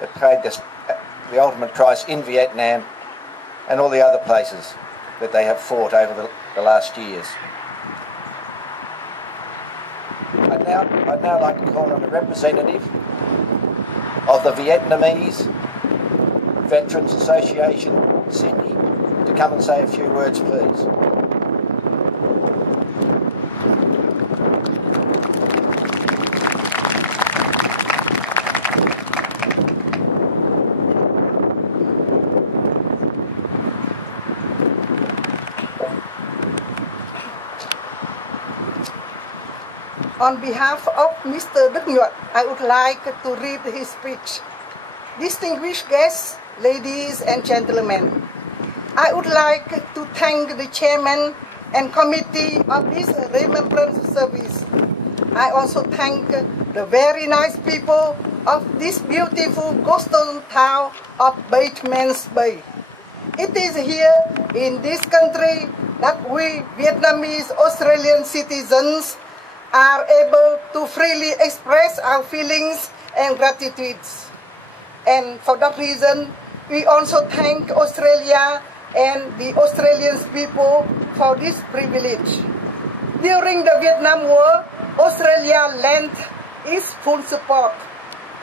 that paid the ultimate price in Vietnam and all the other places that they have fought over the last years. I'd now like to call on a representative of the Vietnamese Veterans Association, Sydney, to come and say a few words, please. On behalf of Mr. Đức Nhuận, I would like to read his speech. Distinguished guests, ladies and gentlemen, I would like to thank the chairman and committee of this remembrance service. I also thank the very nice people of this beautiful coastal town of Batemans Bay. It is here in this country that we Vietnamese Australian citizens are able to freely express our feelings and gratitudes. And for that reason, we also thank Australia and the Australian people for this privilege. During the Vietnam War, Australia lent its full support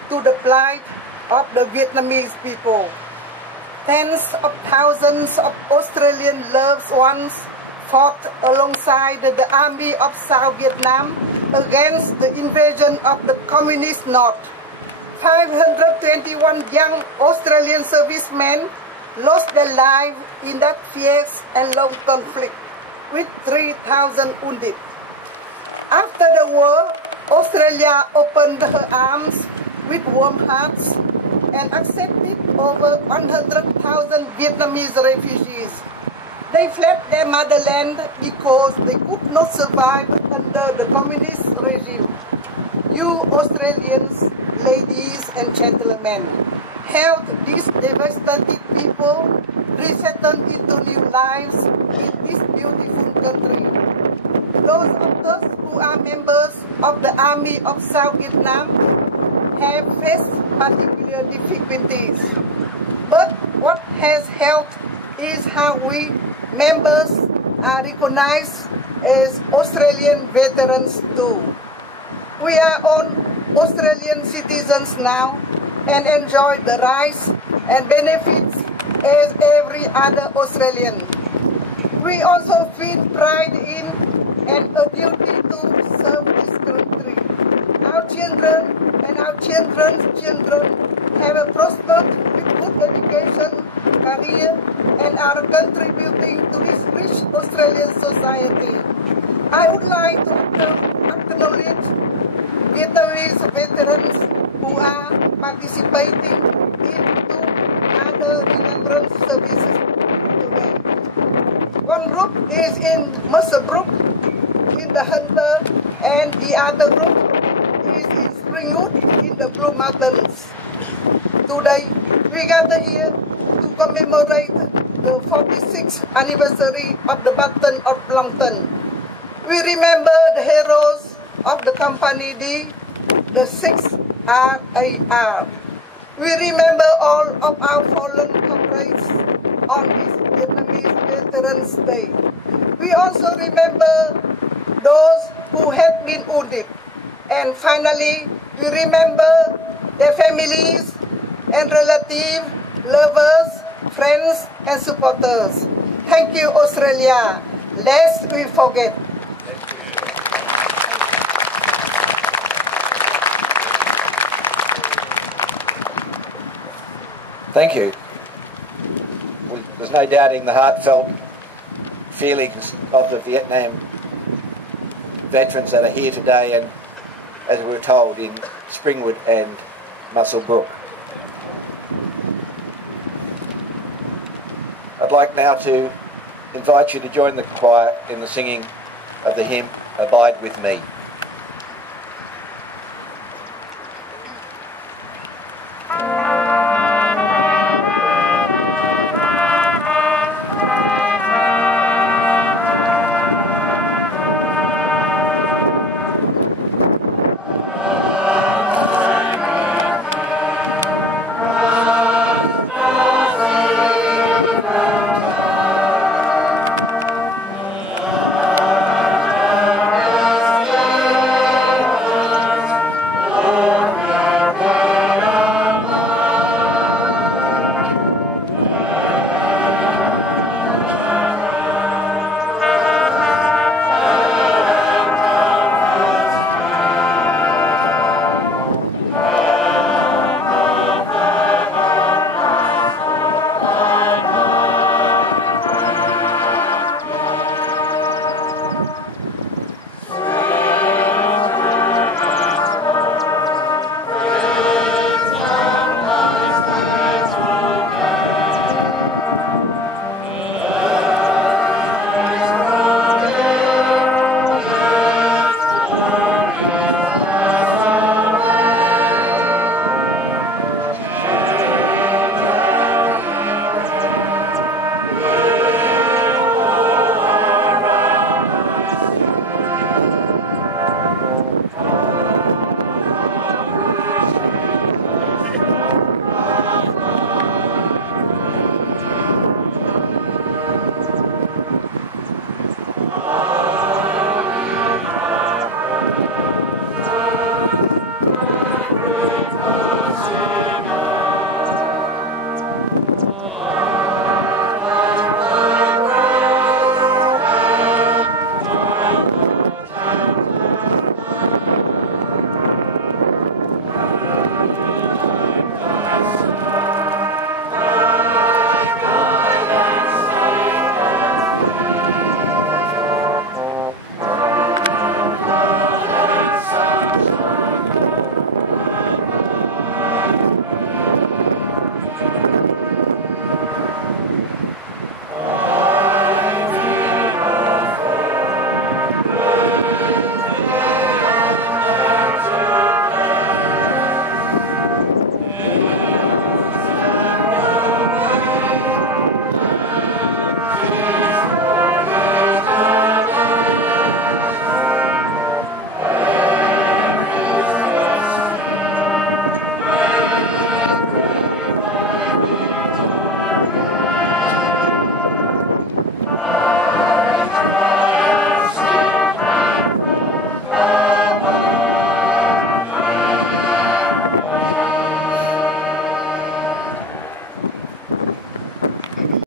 to the plight of the Vietnamese people. Tens of thousands of Australian loved ones fought alongside the army of South Vietnam against the invasion of the communist North. 521 young Australian servicemen lost their lives in that fierce and long conflict, with 3,000 wounded. After the war, Australia opened her arms with warm hearts and accepted over 100,000 Vietnamese refugees. They fled their motherland because they could not survive under the communist regime. You Australians, ladies and gentlemen, helped these devastated people resettle into new lives in this beautiful country. Those of us who are members of the Army of South Vietnam have faced particular difficulties. But what has helped is how we members are recognized as Australian veterans too. We are all Australian citizens now and enjoy the rights and benefits as every other Australian. We also feel pride in and a duty to serve this country. Our children and our children's children have prospered with good education, career, and are contributing to this rich Australian society. I would like to acknowledge Vietnamese veterans who are participating in two other remembrance services today. One group is in Musselbrook, in the Hunter, and the other group is in Springwood, in the Blue Mountains. Today, we gather here to commemorate the 46th anniversary of the Battle of Longton. We remember the heroes of the Company D, the 6th RAR. We remember all of our fallen comrades on this Vietnamese Veterans Day. We also remember those who had been wounded. And finally, we remember their families and relatives, lovers, friends and supporters. Thank you, Australia. Lest we forget. Thank you. Well, there's no doubting the heartfelt feelings of the Vietnam veterans that are here today and, as we were told, in Springwood and Musselbrook. I'd like now to invite you to join the choir in the singing of the hymn, Abide With Me.